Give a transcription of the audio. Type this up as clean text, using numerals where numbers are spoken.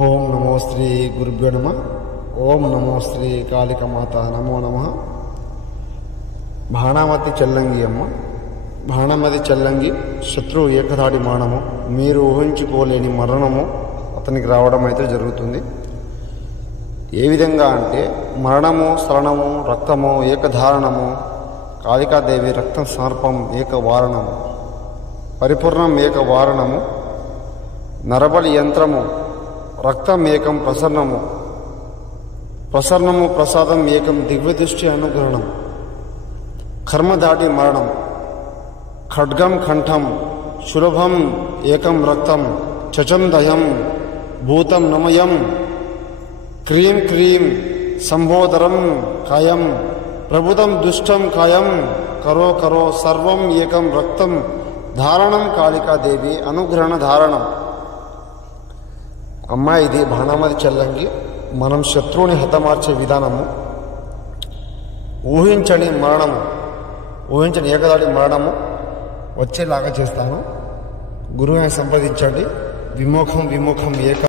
ఓం నమో శ్రీ గురుభ్యో నమః. ఓం నమో శ్రీ కాళికమాత నమో నమః. బాణామతి చెల్లంగి అమ్మ. బాణామతి చెల్లంగి శత్రువు ఏకధాడి మానము, మీరు ఊహించుకోలేని మరణము అతనికి రావడం అయితే జరుగుతుంది. ఏ విధంగా అంటే మరణము, శరణము, రక్తము, ఏకధారణము, కాళికాదేవి రక్తం సమర్పం ఏకవారణము, పరిపూర్ణం ఏకవారణము, నరబలి యంత్రము, రక్తం ఏకం ప్రసన్నము, ప్రసన్నము ప్రసాదం ఏకం దివ్యదృష్టి అనుగ్రహణం, కర్మదాటి మరణం, ఖడ్గం కంఠం, శులభం ఏకం రక్తం, చచందయం భూతం నమయం, క్రీం క్రీం సంబోధరం కాయం, ప్రభుతం దుష్టం కాయం, కరో కరో సర్వం ఏకం రక్తం ధారణం, కాళికాదేవి అనుగ్రహణ ధారణం. అమ్మా, ఇది బాణామతి చెల్లంగి. మనం శత్రువుని హతమార్చే విధానము, ఊహించని మరణము, ఊహించని ఏకదాడి మరణము వచ్చేలాగా చేస్తాను. గురువుని సంప్రదించండి. విముఖం విముఖం ఏక